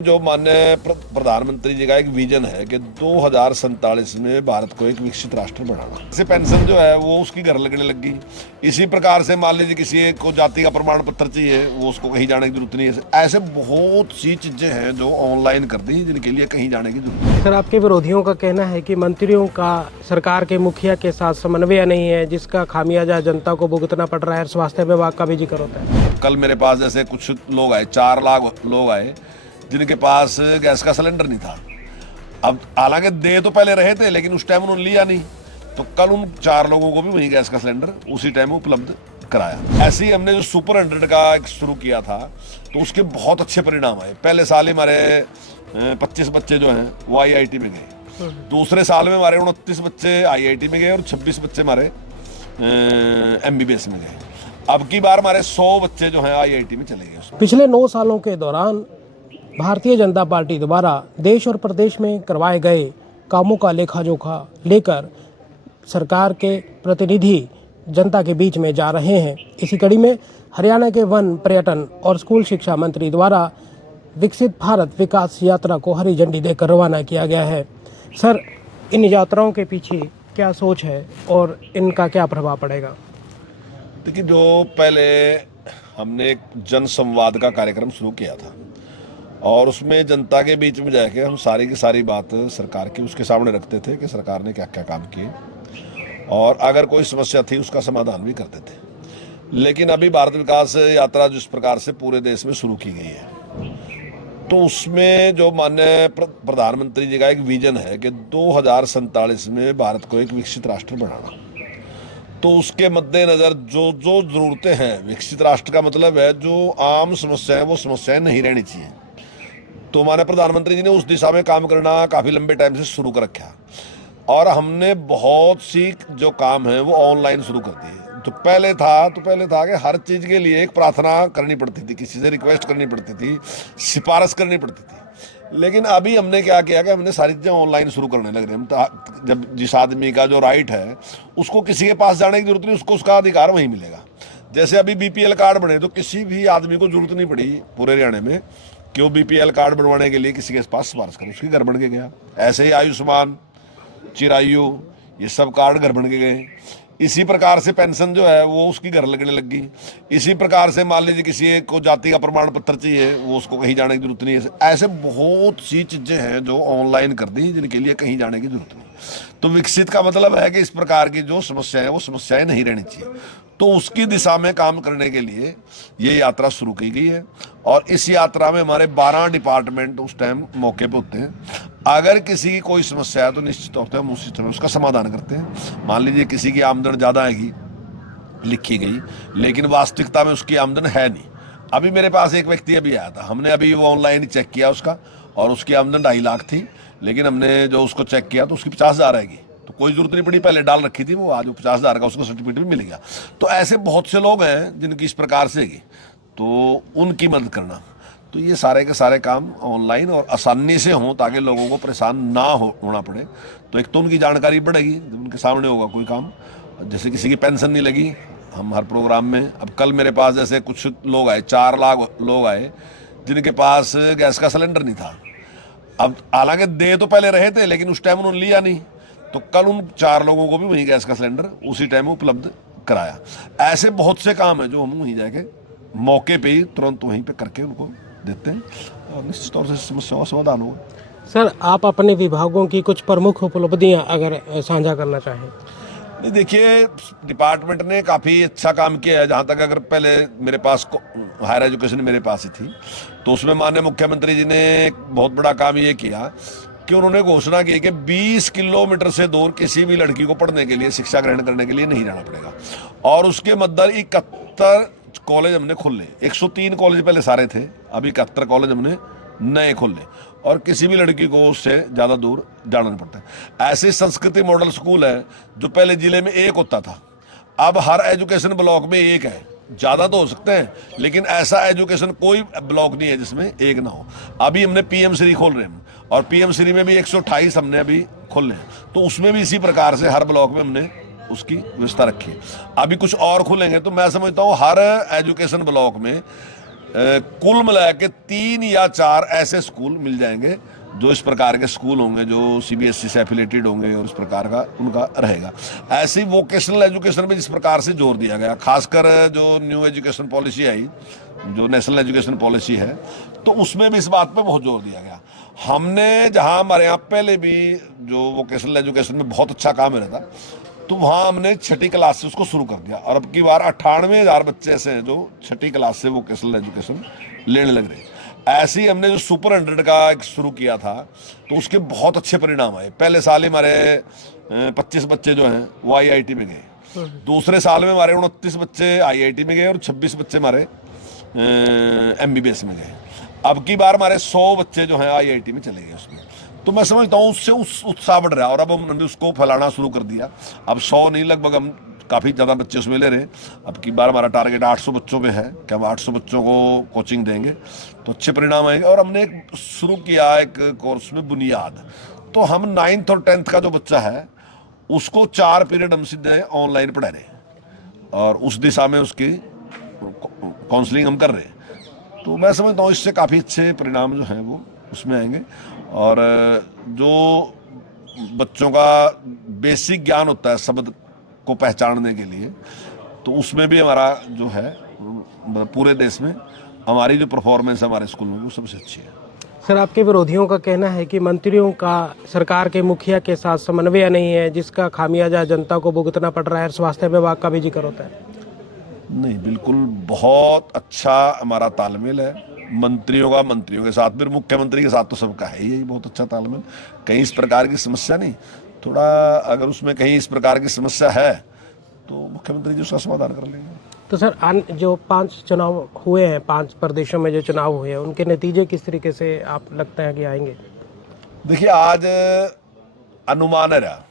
जो माननीय प्रधानमंत्री जी का एक विजन है कि 2047 में भारत को एक विकसित राष्ट्र बनाना। जैसे पेंशन जो है वो उसकी घर लगने लगी। इसी प्रकार से मान लीजिए किसी एक को जाति का प्रमाण पत्र चाहिए, वो उसको कहीं जाने की जरूरत नहीं है। ऐसे बहुत सी चीजें हैं जो ऑनलाइन कर दी जिनके लिए कहीं जाने की जरूरत नहीं। सर, आपके विरोधियों का कहना है कि मंत्रियों का सरकार के मुखिया के साथ समन्वय नहीं है, जिसका खामियाजा जनता को भुगतना पड़ रहा है। स्वास्थ्य विभाग का भी जिक्र होता है। कल मेरे पास जैसे कुछ लोग आए, 4 लाख लोग आए जिनके पास गैस का सिलेंडर नहीं था। अब हालांकि दे तो पहले रहे थे, लेकिन उस टाइम उन्होंने लिया नहीं, तो कल उन 4 लोगों को भी वही गैस का सिलेंडर उसी टाइम उपलब्ध कराया। ऐसे ही हमने जो सुपर 100 का एक शुरू किया था, तो उसके बहुत अच्छे परिणाम आए। पहले साल ही हमारे 25 बच्चे जो हैं वो IIT में गए। दूसरे साल में हमारे 29 बच्चे IIT में गए और 26 बच्चे हमारे MBBS में गए। अब की बार हमारे 100 बच्चे जो हैं IIT में चले गए। पिछले 9 सालों के दौरान भारतीय जनता पार्टी द्वारा देश और प्रदेश में करवाए गए कामों का लेखा जोखा लेकर सरकार के प्रतिनिधि जनता के बीच में जा रहे हैं। इसी कड़ी में हरियाणा के वन, पर्यटन और स्कूल शिक्षा मंत्री द्वारा विकसित भारत विकास यात्रा को हरी झंडी देकर रवाना किया गया है। सर, इन यात्राओं के पीछे क्या सोच है और इनका क्या प्रभाव पड़ेगा? देखिए, जो पहले हमने एक जन संवाद का कार्यक्रम शुरू किया था और उसमें जनता के बीच में जाके हम सारी की सारी बात सरकार की उसके सामने रखते थे कि सरकार ने क्या क्या काम किए, और अगर कोई समस्या थी उसका समाधान भी करते थे। लेकिन अभी भारत विकास यात्रा जिस प्रकार से पूरे देश में शुरू की गई है, तो उसमें जो माननीय प्रधानमंत्री जी का एक विजन है कि 2047 में भारत को एक विकसित राष्ट्र बनाना। तो उसके मद्देनजर जो जो जरूरतें हैं, विकसित राष्ट्र का मतलब है जो आम समस्याएं वो समस्याएं नहीं रहनी चाहिए। तो हमारे प्रधानमंत्री जी ने उस दिशा में काम करना काफ़ी लंबे टाइम से शुरू कर रखा, और हमने बहुत सी जो काम है वो ऑनलाइन शुरू कर दिए। तो पहले था कि हर चीज़ के लिए एक प्रार्थना करनी पड़ती थी, किसी से रिक्वेस्ट करनी पड़ती थी, सिफारिश करनी पड़ती थी। लेकिन अभी हमने क्या किया कि हमने सारी चीज़ें ऑनलाइन शुरू करने लग रहे हैं। हम जब जिस आदमी का जो राइट है उसको किसी के पास जाने की जरूरत नहीं, उसको उसका अधिकार वहीं मिलेगा। जैसे अभी BPL कार्ड बने, तो किसी भी आदमी को जरूरत नहीं पड़ी पूरे हरियाणा में कि वो BPL कार्ड बनवाने के लिए किसी के पास सिफारिश करे, उसके घर बन के गया। ऐसे ही आयुष्मान, चिरायु, ये सब कार्ड घर बन के गए। इसी प्रकार से पेंशन जो है वो उसकी घर लगने लगी। इसी प्रकार से मान लीजिए किसी एक को जाति का प्रमाण पत्र चाहिए, वो उसको कहीं जाने की जरूरत नहीं है। ऐसे बहुत सी चीजें हैं जो ऑनलाइन कर दी जिनके लिए कहीं जाने की जरूरत नहीं। तो विकसित का मतलब है कि इस प्रकार की जो समस्याएं हैं वो समस्याएं नहीं रहनी चाहिए। तो उसकी दिशा में काम करने के लिए ये यात्रा शुरू की गई है, और इस यात्रा में हमारे 12 डिपार्टमेंट उस टाइम मौके पे होते हैं। अगर किसी की कोई समस्या है तो निश्चित तौर पर हम उसी समय उसका समाधान करते हैं। मान लीजिए किसी की आमदन ज़्यादा आएगी लिखी गई, लेकिन वास्तविकता में उसकी आमदन है नहीं। अभी मेरे पास एक व्यक्ति अभी आया था, हमने अभी वो ऑनलाइन चेक किया उसका, और उसकी आमदन 2.5 लाख थी, लेकिन हमने जो उसको चेक किया तो उसकी 50,000 आएगी। तो कोई जरूरत नहीं पड़ी, पहले डाल रखी थी वो, आज वो 50,000 का उसको सर्टिफिकेट भी मिल गया। तो ऐसे बहुत से लोग हैं जिनकी इस प्रकार से है, तो उनकी मदद करना। तो ये सारे के सारे काम ऑनलाइन और आसानी से हों ताकि लोगों को परेशान ना होना पड़े। तो एक तो उनकी जानकारी बढ़ेगी जब उनके सामने होगा कोई काम। जैसे किसी की पेंशन नहीं लगी, हम हर प्रोग्राम में, अब कल मेरे पास जैसे कुछ लोग आए, 4 लाख लोग आए जिनके पास गैस का सिलेंडर नहीं था। अब हालांकि दे तो पहले रहे थे, लेकिन उस टाइम उन्होंने लिया नहीं, तो कल उन 4 लोगों को भी वही गैस का सिलेंडर उसी टाइम उपलब्ध कराया। ऐसे बहुत से काम है जो हम वहीं जाके मौके पे ही तुरंत वहीं पे करके उनको देते हैं, और निश्चित तौर से समस्या का समाधान होगा। सर, आप अपने विभागों की कुछ प्रमुख उपलब्धियां अगर साझा करना चाहें। नहीं, देखिए, डिपार्टमेंट ने काफ़ी अच्छा काम किया है। जहाँ तक अगर पहले मेरे पास हायर एजुकेशन मेरे पास ही थी, तो उसमें माननीय मुख्यमंत्री जी ने एक बहुत बड़ा काम ये किया कि उन्होंने घोषणा की कि 20 किलोमीटर से दूर किसी भी लड़की को पढ़ने के लिए, शिक्षा ग्रहण करने के लिए नहीं जाना पड़ेगा। और उसके मद्दर 71 कॉलेज हमने खोले। 103 कॉलेज पहले सारे थे, अभी 71 कॉलेज हमने नए खोले, और किसी भी लड़की को उससे ज़्यादा दूर जाना नहीं पड़ता है। ऐसे संस्कृति मॉडल स्कूल है जो पहले जिले में एक होता था, अब हर एजुकेशन ब्लॉक में एक है। ज़्यादा तो हो सकते हैं, लेकिन ऐसा एजुकेशन कोई ब्लॉक नहीं है जिसमें एक ना हो। अभी हमने PM श्री खोल रहे हैं, और PM श्री में भी 128 हमने अभी खोले हैं। तो उसमें भी इसी प्रकार से हर ब्लॉक में हमने उसकी व्यवस्था रखी है। अभी कुछ और खुलेंगे, तो मैं समझता हूँ हर एजुकेशन ब्लॉक में कुल मिला के 3 या 4 ऐसे स्कूल मिल जाएंगे जो इस प्रकार के स्कूल होंगे, जो सीबीएसई से एफिलेटेड होंगे और इस प्रकार का उनका रहेगा। ऐसी वोकेशनल एजुकेशन में जिस प्रकार से जोर दिया गया, खासकर जो न्यू एजुकेशन पॉलिसी आई, जो नेशनल एजुकेशन पॉलिसी है, तो उसमें भी इस बात पे बहुत जोर दिया गया। हमने जहां हमारे यहाँ पहले भी जो वोकेशनल एजुकेशन में बहुत अच्छा काम हो रहा था, तो वहाँ हमने 6ठी क्लास से उसको शुरू कर दिया, और अब की बार 98,000 बच्चे ऐसे हैं जो 6ठी क्लास से वोकेशनल एजुकेशन लेने लग रहे। ऐसे ही हमने जो सुपर 100 का एक शुरू किया था, तो उसके बहुत अच्छे परिणाम आए। पहले साल ही हमारे 25 बच्चे जो हैं वो आईआईटी में गए, दूसरे साल में हमारे 29 बच्चे आईआईटी में गए और 26 बच्चे हमारे एमबीबीएस में गए। अब की बार हमारे 100 बच्चे जो हैं आईआईटी में चले गए उसमें। तो मैं समझता हूँ उससे उत्साह बढ़ रहा है, और अब हमने उसको फैलाना शुरू कर दिया। अब 100 नहीं, लगभग हम काफ़ी ज़्यादा बच्चे उसमें ले रहे हैं। अब की बार हमारा टारगेट 800 बच्चों में है कि हम 800 बच्चों को कोचिंग देंगे तो अच्छे परिणाम आएंगे। और हमने एक शुरू किया एक कोर्स में बुनियाद, तो हम 9th और 10th का जो बच्चा है उसको 4 पीरियड हम सीधे ऑनलाइन पढ़ा रहे हैं, और उस दिशा में उसकी काउंसलिंग हम कर रहे हैं। तो मैं समझता हूँ इससे काफ़ी अच्छे परिणाम जो हैं वो उसमें आएंगे। और जो बच्चों का बेसिक ज्ञान होता है शब्द को पहचानने के लिए, तो उसमें भी हमारा जो है पूरे देश में हमारी जो परफॉर्मेंस है हमारे स्कूल में वो सबसे अच्छी है। सर, आपके विरोधियों का कहना है कि मंत्रियों का सरकार के मुखिया के साथ समन्वय नहीं है, जिसका खामियाजा जनता को भुगतना पड़ रहा है। स्वास्थ्य विभाग का भी जिक्र होता है। नहीं, बिल्कुल बहुत अच्छा हमारा तालमेल है मंत्रियों का, मंत्रियों के साथ, फिर मुख्यमंत्री के साथ तो सबका है यही बहुत अच्छा तालमेल। कहीं इस प्रकार की समस्या नहीं, थोड़ा अगर उसमें कहीं इस प्रकार की समस्या है तो मुख्यमंत्री जी उसका समाधान कर लेंगे। तो सर, जो 5 चुनाव हुए हैं, 5 प्रदेशों में जो चुनाव हुए हैं, उनके नतीजे किस तरीके से आप लगता है कि आएंगे? देखिए, आज अनुमान है रहा,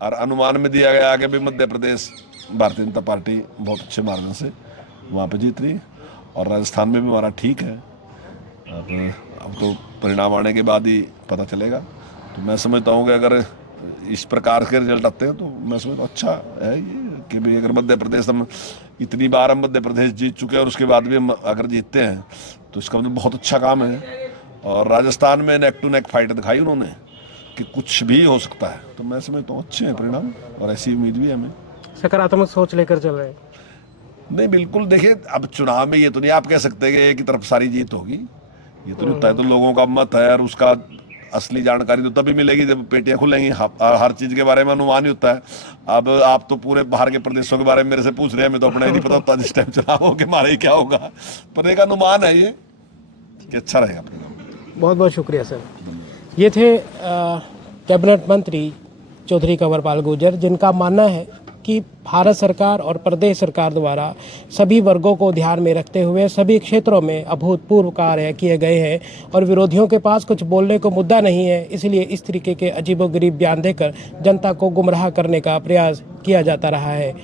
और अनुमान में दिया गया कि भी मध्य प्रदेश भारतीय जनता पार्टी बहुत अच्छे मार्जिन से वहाँ पे जीत रही, और राजस्थान में भी हमारा ठीक है। अब तो परिणाम आने के बाद ही पता चलेगा। तो मैं समझता हूँ कि अगर इस प्रकार के रिजल्ट आते हैं तो मैं समझता हूँ अच्छा है ये, कि भाई अगर मध्य प्रदेश हम इतनी बार हम मध्य प्रदेश जीत चुके हैं और उसके बाद भी हम अगर जीतते हैं तो इसका मतलब बहुत अच्छा काम है। और राजस्थान में नेक टू नेक फाइट दिखाई उन्होंने कि कुछ भी हो सकता है, तो मैं समझता हूँ अच्छे हैं परिणाम, और ऐसी उम्मीद भी है हमें। सकारात्मक सोच लेकर चल रहे हैं? नहीं, बिल्कुल। देखिए, अब चुनाव में ये तो नहीं आप कह सकते कि एक ही तरफ सारी जीत होगी, ये तो नहीं होता है। तो लोगों का मत है, और उसका असली जानकारी तो तभी मिलेगी जब पेटियां खुलेंगी। हर चीज के बारे में अनुमान ही होता है। अब आप तो पूरे बाहर के प्रदेशों के बारे में मेरे से पूछ रहे हैं, मैं तो अपना ही नहीं पता होता जिस टाइम चुनाव हो के हमारे ही क्या होगा, पर एक अनुमान है ये कि अच्छा रहेगा परिणाम। बहुत बहुत शुक्रिया सर। ये थे कैबिनेट मंत्री चौधरी कंवरपाल गुर्जर, जिनका मानना है कि भारत सरकार और प्रदेश सरकार द्वारा सभी वर्गों को ध्यान में रखते हुए सभी क्षेत्रों में अभूतपूर्व कार्य किए गए हैं, और विरोधियों के पास कुछ बोलने को मुद्दा नहीं है, इसलिए इस तरीके के अजीबोगरीब बयान देकर जनता को गुमराह करने का प्रयास किया जाता रहा है।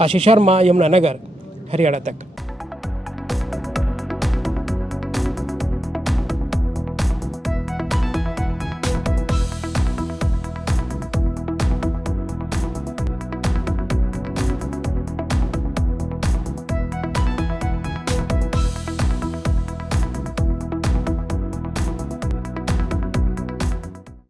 आशीष शर्मा, यमुनानगर, हरियाणा तक।